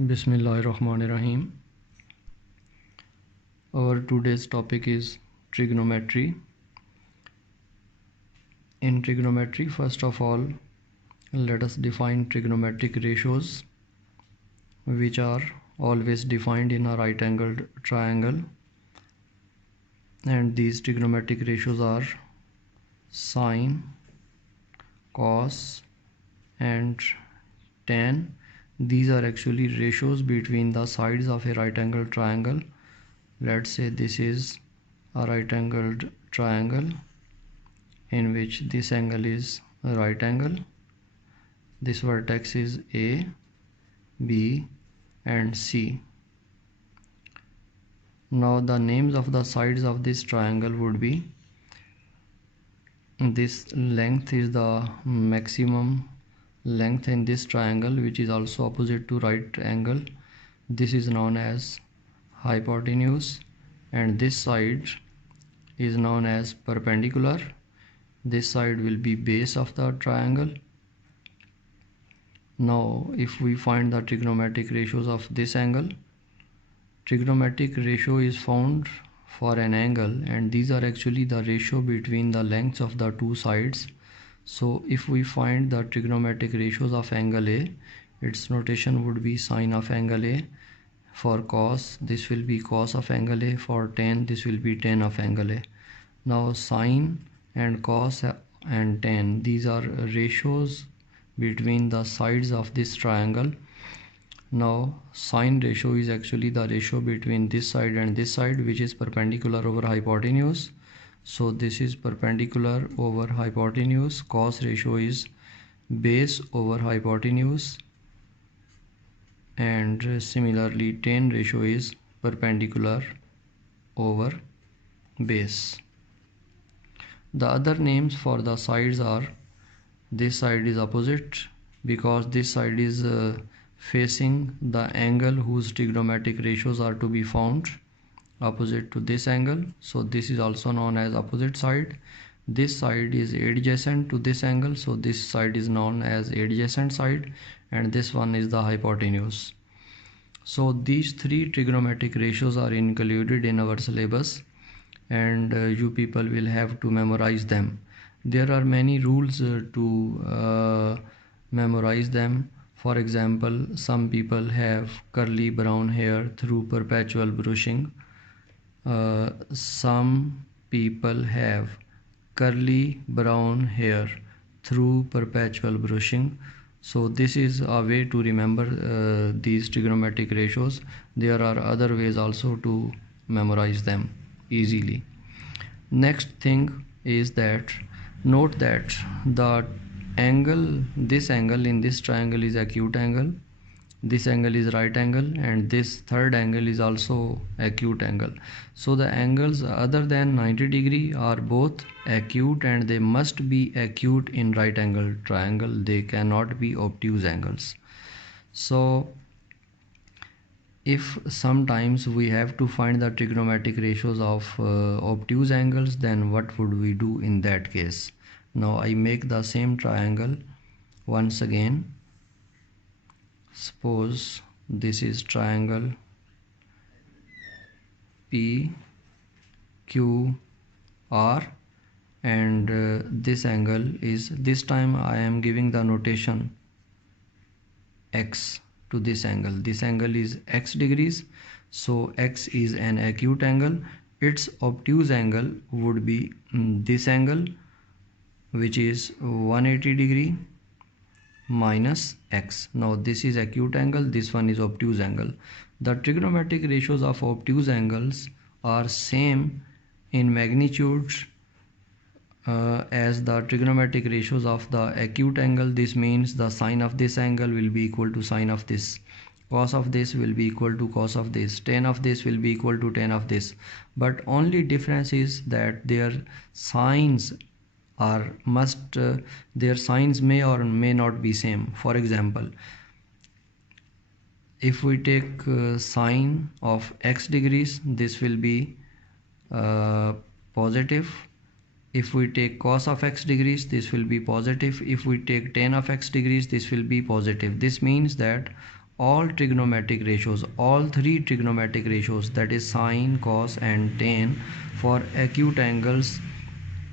Bismillahirrahmanirrahim. Our today's topic is trigonometry. In trigonometry, first of all, let us define trigonometric ratios, which are always defined in a right angled triangle. And these trigonometric ratios are sine, cos, and tan. These are actually ratios between the sides of a right angled triangle. Let's say this is a right angled triangle in which this angle is a right angle. This vertex is A, B, and C. Now the names of the sides of this triangle would be, this length is the maximum length in this triangle, which is also opposite to right angle. This is known as hypotenuse, and this side is known as perpendicular. This side will be base of the triangle. Now if we find the trigonometric ratios of this angle, trigonometric ratio is found for an angle, and these are actually the ratio between the lengths of the two sides. So if we find the trigonometric ratios of angle A, its notation would be sine of angle A. For cos, this will be cos of angle A. For tan, this will be tan of angle A. Now sine and cos and tan, these are ratios between the sides of this triangle. Now sine ratio is actually the ratio between this side and this side, which is perpendicular over hypotenuse. So this is perpendicular over hypotenuse. Cos ratio is base over hypotenuse, and similarly tan ratio is perpendicular over base. The other names for the sides are, this side is opposite because this side is facing the angle whose trigonometric ratios are to be found opposite to this angle. So this is also known as opposite side. This side is adjacent to this angle, so this side is known as adjacent side, and this one is the hypotenuse. So these three trigonometric ratios are included in our syllabus, and you people will have to memorize them. There are many rules to memorize them. For example, some people have curly brown hair through perpetual brushing. Some people have curly brown hair through perpetual brushing. So this is a way to remember these trigonometric ratios. There are other ways also to memorize them easily. Next thing is that, note that the angle, this angle in this triangle is acute angle, this angle is right angle, and this third angle is also acute angle. So the angles other than 90 degree are both acute, and they must be acute in right angle triangle. They cannot be obtuse angles. So if sometimes we have to find the trigonometric ratios of obtuse angles, then what would we do in that case? Now I make the same triangle once again. Suppose this is triangle P Q R, and this angle is, this time I am giving the notation X to this angle. This angle is X degrees, so X is an acute angle. Its obtuse angle would be this angle, which is 180 degree minus X. Now this is acute angle, this one is obtuse angle. The trigonometric ratios of obtuse angles are same in magnitude as the trigonometric ratios of the acute angle. This means the sine of this angle will be equal to sine of this, cos of this will be equal to cos of this, tan of this will be equal to tan of this. But only difference is that their sines are their signs may or may not be same. For example, if we take sine of x degrees, this will be positive. If we take cos of x degrees, this will be positive. If we take tan of x degrees, this will be positive. This means that all trigonometric ratios, all three trigonometric ratios, that is sine, cos and tan, for acute angles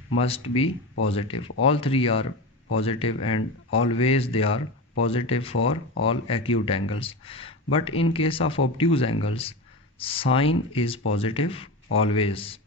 must be positive. All three are positive and always they are positive for all acute angles. But in case of obtuse angles, sine is positive always,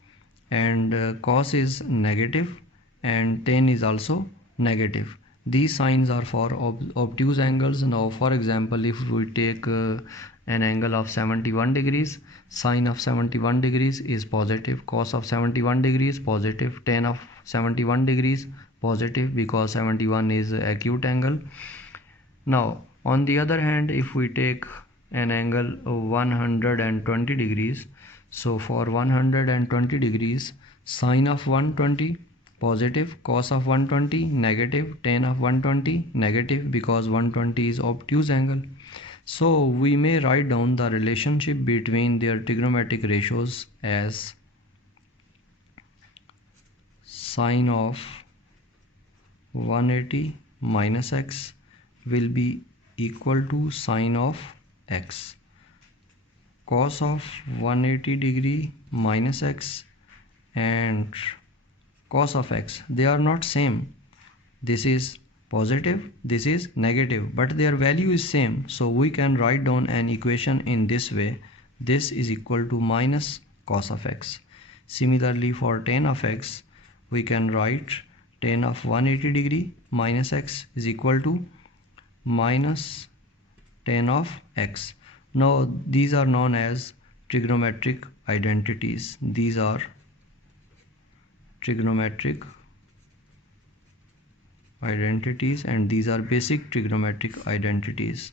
and cos is negative, and tan is also negative. These signs are for obtuse angles. Now for example, if we take an angle of 71 degrees, sine of 71 degrees is positive, cos of 71 degrees positive, tan of 71 degrees positive, because 71 is acute angle. Now on the other hand, if we take an angle of 120 degrees, so for 120 degrees, sine of 120 positive, cos of 120 negative, tan of 120 negative, because 120 is obtuse angle. So we may write down the relationship between their trigonometric ratios as sine of 180 minus x will be equal to sine of x, cos of 180 degree minus x and cos of x, they are not same. This is positive, this is negative, but their value is same. So we can write down an equation in this way. This is equal to minus cos of x. Similarly, for tan of x, we can write tan of 180 degree minus x is equal to minus tan of x. Now these are known as trigonometric identities. These are trigonometric identities and these are basic trigonometric identities.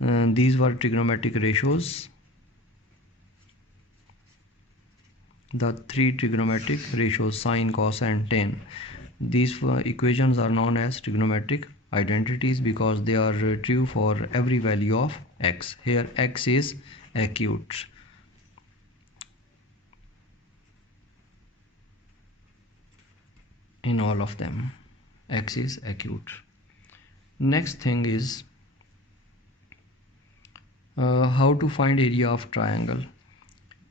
These were trigonometric ratios, the three trigonometric ratios, sine, cos and tan. These equations are known as trigonometric identities because they are true for every value of x. Here x is acute. In all of them, x is acute. Next thing is how to find area of triangle.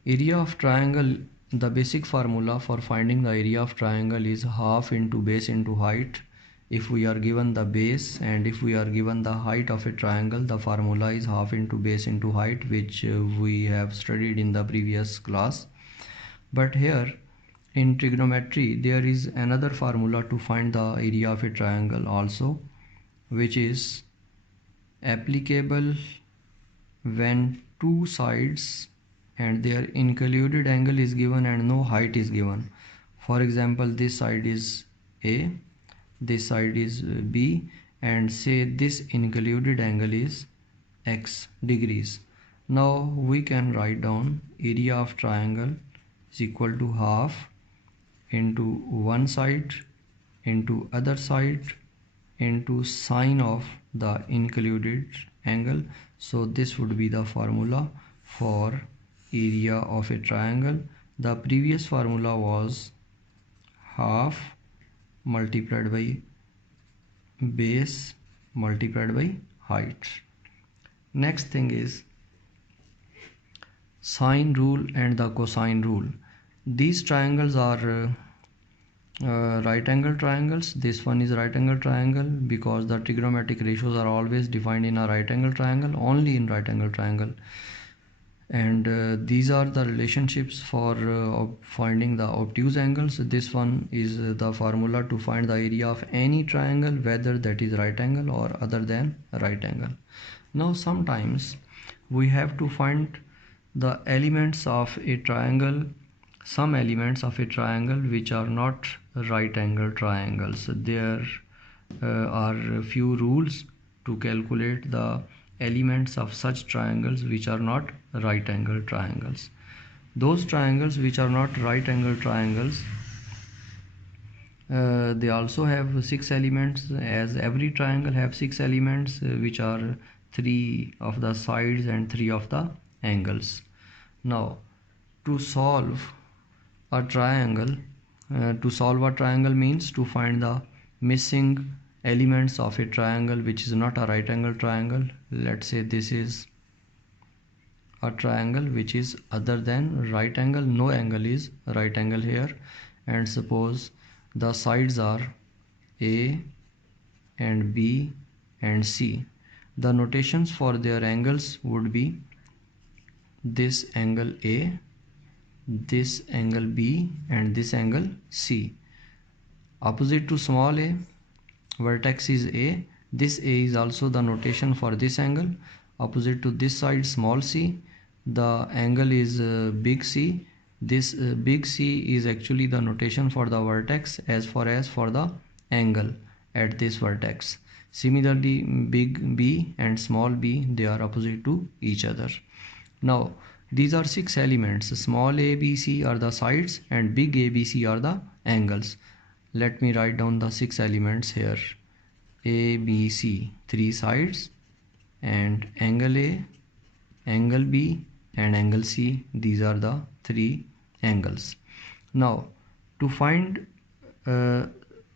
Area of triangle, the basic formula for finding the area of triangle is half into base into height. If we are given the base and if we are given the height of a triangle, the formula is half into base into height, which we have studied in the previous class. But here in trigonometry there is another formula to find the area of a triangle also, which is applicable when two sides and their included angle is given and no height is given. For example, this side is A, this side is B, and say this included angle is x degrees. Now we can write down area of triangle is equal to half into one side into other side into sine of the included angle. So this would be the formula for area of a triangle. The previous formula was half multiplied by base multiplied by height. Next thing is sine rule and the cosine rule. These triangles are right angle triangles. This one is right angle triangle because the trigonometric ratios are always defined in a right angle triangle, only in right angle triangle. And these are the relationships for finding the obtuse angles. This one is the formula to find the area of any triangle, whether that is right angle or other than right angle. Now sometimes we have to find the elements of a triangle, some elements of a triangle which are not right angle triangles. There are a few rules to calculate the elements of such triangles which are not right angle triangles. Those triangles which are not right angle triangles, they also have 6 elements, as every triangle have 6 elements, which are 3 of the sides and 3 of the angles. Now to solve a triangle, means to find the missing elements of a triangle which is not a right angle triangle. Let's say this is a triangle which is other than right angle, no angle is right angle here, and suppose the sides are A and B and C. The notations for their angles would be this angle A, this angle B and this angle C. Opposite to small a, vertex is A. This A is also the notation for this angle. Opposite to this side small c, the angle is big C. This big C is actually the notation for the vertex as far as for the angle at this vertex. Similarly, big B and small b, they are opposite to each other. Now these are 6 elements. Small a, b, c are the sides and big A, B, C are the angles. Let me write down the 6 elements here. A, B, C, 3 sides, and angle A, angle B and angle C, these are the 3 angles. Now to find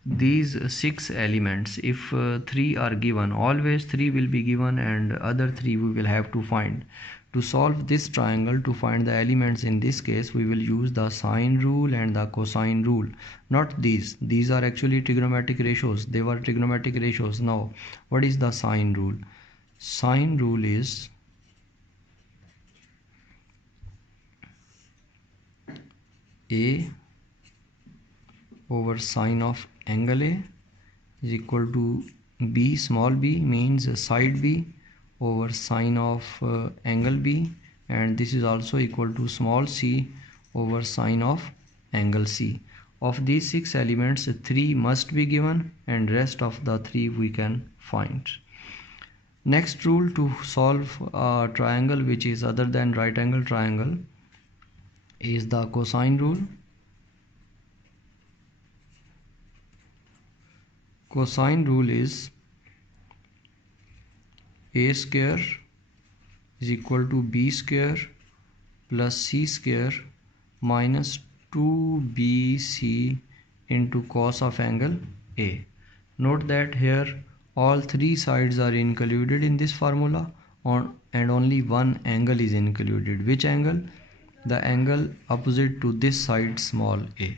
these 6 elements, if 3 are given, always 3 will be given and other 3 we will have to find. To solve this triangle, to find the elements in this case, we will use the sine rule and the cosine rule. Not these are actually trigonometric ratios, they were trigonometric ratios. Now what is the sine rule? Sine rule is A over sine of angle A is equal to B, small b means side B, over sine of angle B, and this is also equal to small c over sine of angle C. Of these 6 elements, 3 must be given and rest of the 3 we can find. Next rule to solve a triangle which is other than right angle triangle is the cosine rule. Cosine rule is A square is equal to B square plus C square minus 2BC into cos of angle A. Note that here all 3 sides are included in this formula and only one angle is included. Which angle? The angle opposite to this side small a.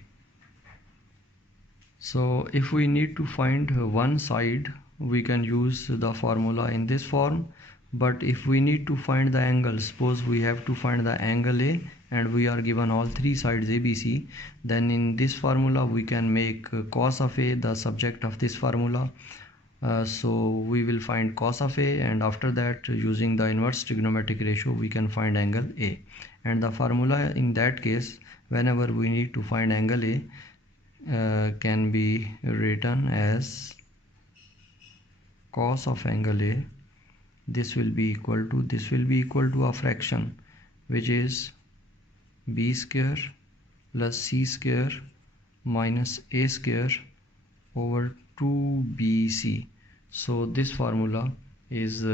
So if we need to find one side, we can use the formula in this form, but if we need to find the angle, suppose we have to find the angle A and we are given all 3 sides ABC, then in this formula we can make cos of A the subject of this formula. So we will find cos of A, and after that using the inverse trigonometric ratio we can find angle A, and the formula in that case whenever we need to find angle A can be written as cos of angle A. This will be equal to a fraction which is B square plus C square minus A square over 2BC. So this formula is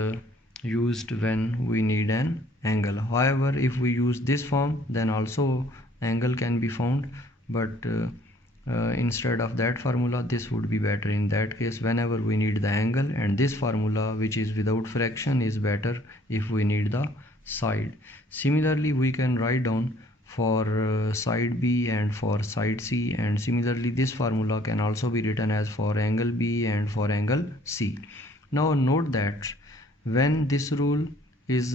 used when we need an angle. However, if we use this form, then also angle can be found, but instead of that formula, this would be better. In that case, whenever we need the angle, and this formula which is without fraction is better if we need the side. Similarly, we can write down for side B and for side C, and similarly this formula can also be written as for angle B and for angle C. Now note that when this rule is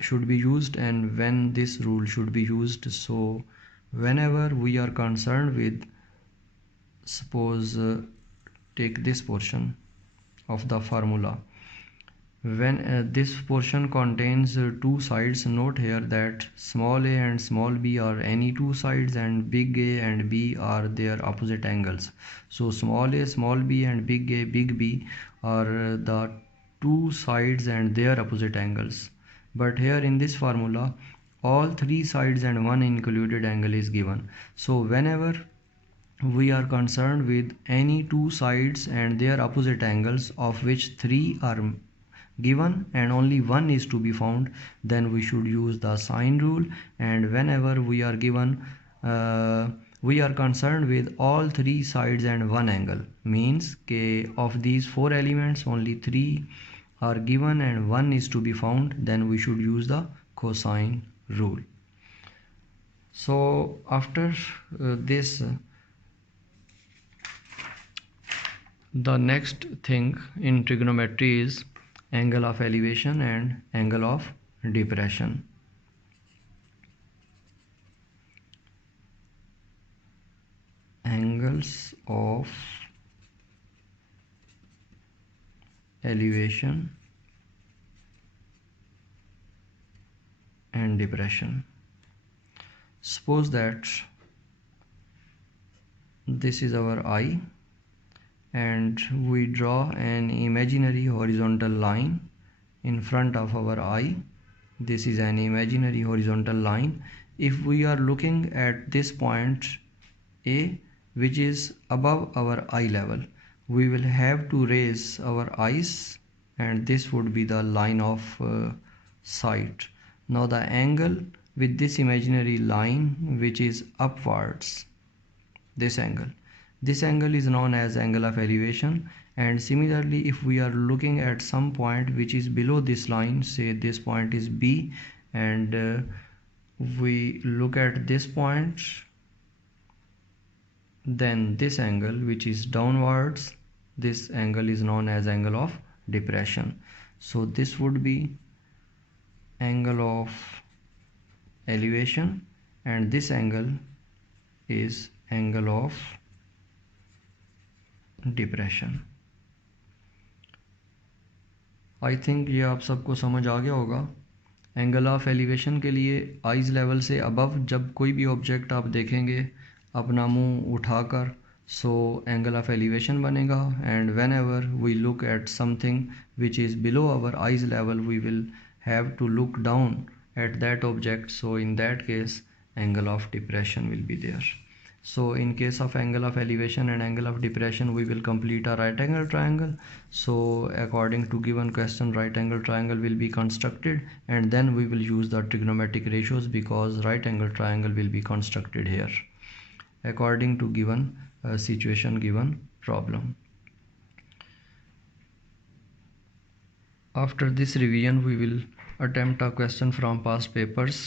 should be used and when this rule should be used. So whenever we are concerned with, suppose take this portion of the formula, when this portion contains 2 sides, note here that small a and small b are any 2 sides and big A and B are their opposite angles. So small a, small b and big A, big B are the 2 sides and their opposite angles. But here in this formula all 3 sides and one included angle is given. So whenever we are concerned with any 2 sides and their opposite angles of which 3 are given and only one is to be found, then we should use the sine rule. And whenever we are given we are concerned with all three sides and one angle, means of these four elements only three are given and one is to be found, then we should use the cosine rule. So after this, the next thing in trigonometry is angle of elevation and angle of depression. Angles of elevation and depression. Suppose that this is our eye and we draw an imaginary horizontal line in front of our eye. This is an imaginary horizontal line. If we are looking at this point A, which is above our eye level, we will have to raise our eyes and this would be the line of sight. Now the angle with this imaginary line which is upwards, this angle is known as angle of elevation. And similarly, if we are looking at some point which is below this line, say this point is B, and we look at this point, then this angle which is downwards, this angle is known as angle of depression. So this would be angle of elevation and this angle is angle of depression. I think ये आप सबको समझ आ गया होगा। Angle of elevation के लिए eyes level से above जब कोई भी ऑब्जेक्ट आप देखेंगे अपना मुंह उठाकर, सो एंगल ऑफ एलिवेशन बनेगा। And whenever we look at something which is below our eyes level, we will have to look down at that object, so in that case angle of depression will be there. So in case of angle of elevation and angle of depression, we will complete a right angle triangle. So according to given question, right angle triangle will be constructed and then we will use the trigonometric ratios because right angle triangle will be constructed here according to given situation, given problem. After this revision, we will attempt a question from past papers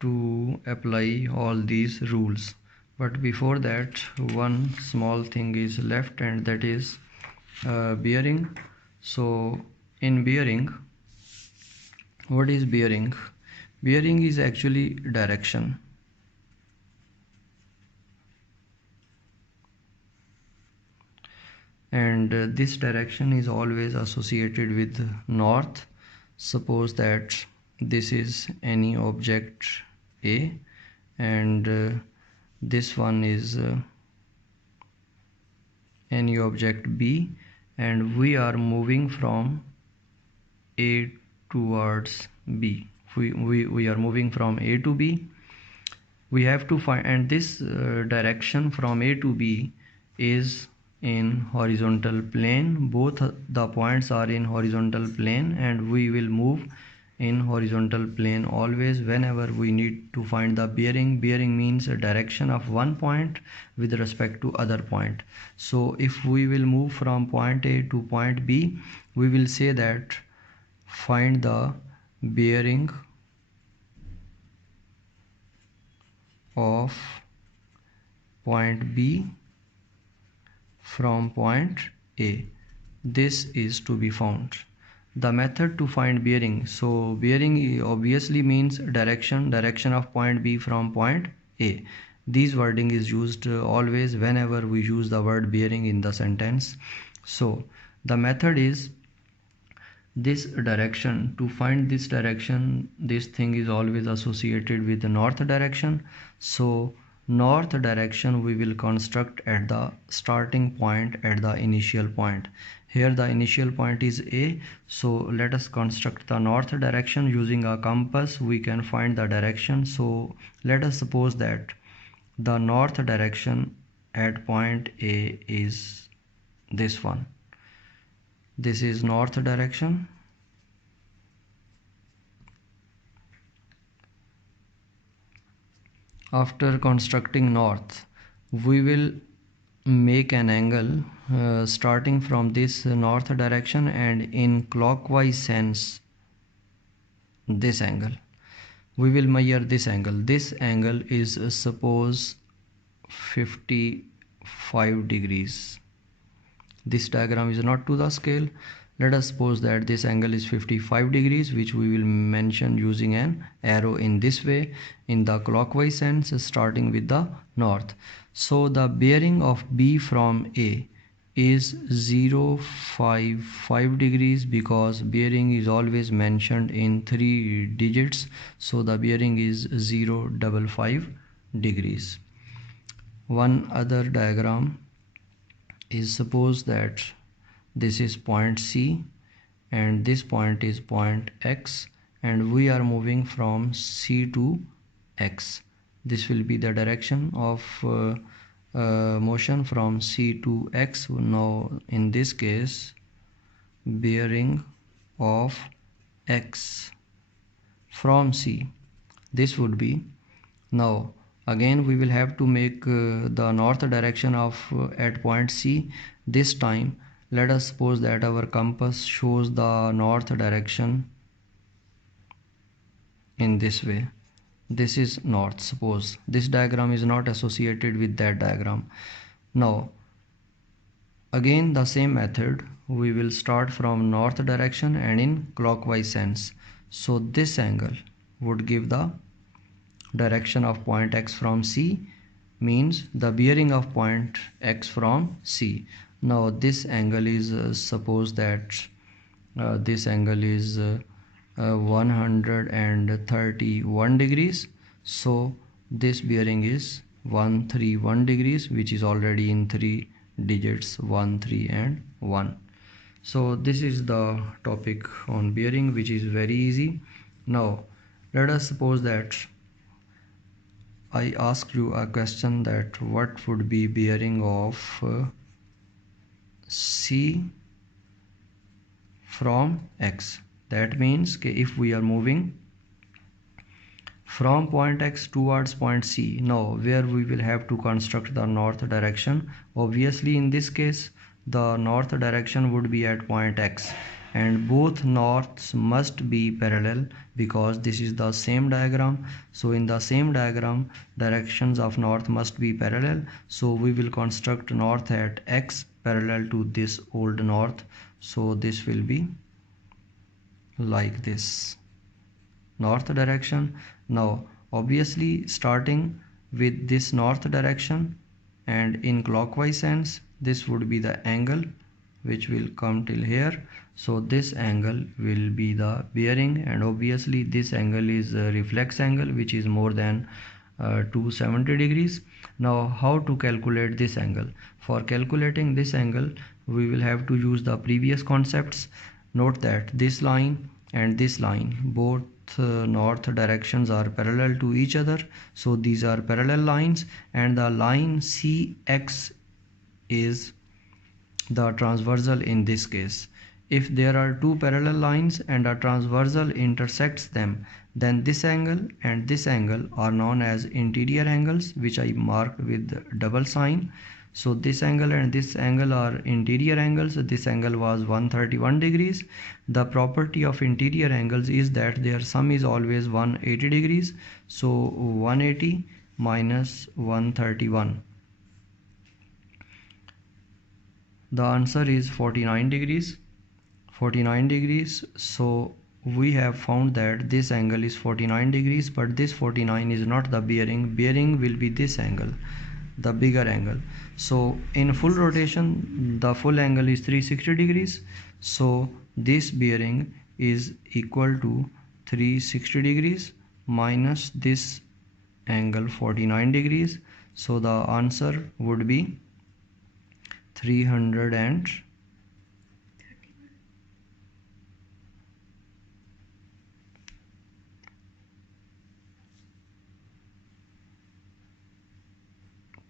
to apply all these rules. But before that, one small thing is left, and that is bearing. So in bearing, what is bearing? Bearing is actually direction. And this direction is always associated with north. Suppose that this is any object A and this one is any object B, and we are moving from A towards B. We are moving from A to B. We have to find, and this direction from A to B is in horizontal plane. Both the points are in horizontal plane and we will move in horizontal plane always whenever we need to find the bearing. Bearing means a direction of one point with respect to other point. So if we will move from point A to point B, we will say that find the bearing of point B from point A. This is to be found. The method to find bearing. So bearing obviously means direction of point B from point A. This wording is used always whenever we use the word bearing in the sentence. So the method is this direction. To find this direction, this thing is always associated with the north direction. So north direction we will construct at the starting point, at the initial point. Here the initial point is A, so let us construct the north direction. Using a compass we can find the direction. So let us suppose that the north direction at point A is this one. This is north direction. After constructing north, we will make an angle starting from this north direction and in clockwise sense this angle. We will measure this angle. This angle is suppose 55 degrees. This diagram is not to the scale. Let us suppose that this angle is 55 degrees, which we will mention using an arrow in this way in the clockwise sense starting with the north. So the bearing of B from A is 055 degrees, because bearing is always mentioned in 3 digits, so the bearing is 055 degrees. One other diagram is suppose that this is point C and this point is point X, and we are moving from C to X. This will be the direction of motion from C to X. Now in this case, bearing of X from C, this would be, now again we will have to make the north direction of at point C. This time let us suppose that our compass shows the north direction in this way. This is north. Suppose this diagram is not associated with that diagram. Now again the same method, we will start from north direction and in clockwise sense. So this angle would give the direction of point X from C, means the bearing of point X from C. Now this angle is suppose that this angle is 131 degrees. So this bearing is 131 degrees, which is already in 3 digits, 1, 3 and 1. So this is the topic on bearing, which is very easy. Now let us suppose that I ask you a question that what would be bearing of C from X. That means if we are moving from point X towards point C, now where we will have to construct the north direction. Obviously in this case the north direction would be at point X, and both norths must be parallel because this is the same diagram. So in the same diagram, directions of north must be parallel. So we will construct north at X parallel to this old north. So this will be like this, north direction. Now obviously starting with this north direction and in clockwise sense, this would be the angle which will come till here. So this angle will be the bearing, and obviously this angle is a reflex angle which is more than 270 degrees. Now how to calculate this angle? For calculating this angle we will have to use the previous concepts. Note that this line and this line, both north directions are parallel to each other, so these are parallel lines, and the line CX is the transversal in this case. If there are two parallel lines and a transversal intersects them, then this angle and this angle are known as interior angles, which I marked with double sign. So this angle and this angle are interior angles. This angle was 131 degrees. The property of interior angles is that their sum is always 180 degrees. So 180 minus 131. The answer is 49 degrees. 49 degrees. So we have found that this angle is 49 degrees, but this 49 is not the bearing. Bearing will be this angle, the bigger angle. So in full rotation the full angle is 360 degrees. So this bearing is equal to 360 degrees minus this angle 49 degrees. So the answer would be 331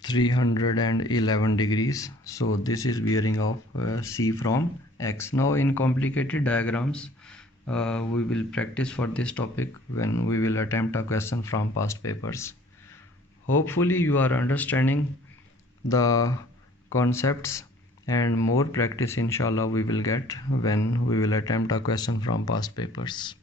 311 degrees. So this is bearing of C from X. Now in complicated diagrams we will practice for this topic when we will attempt a question from past papers. Hopefully you are understanding the concepts, and more practice inshallah we will get when we will attempt a question from past papers.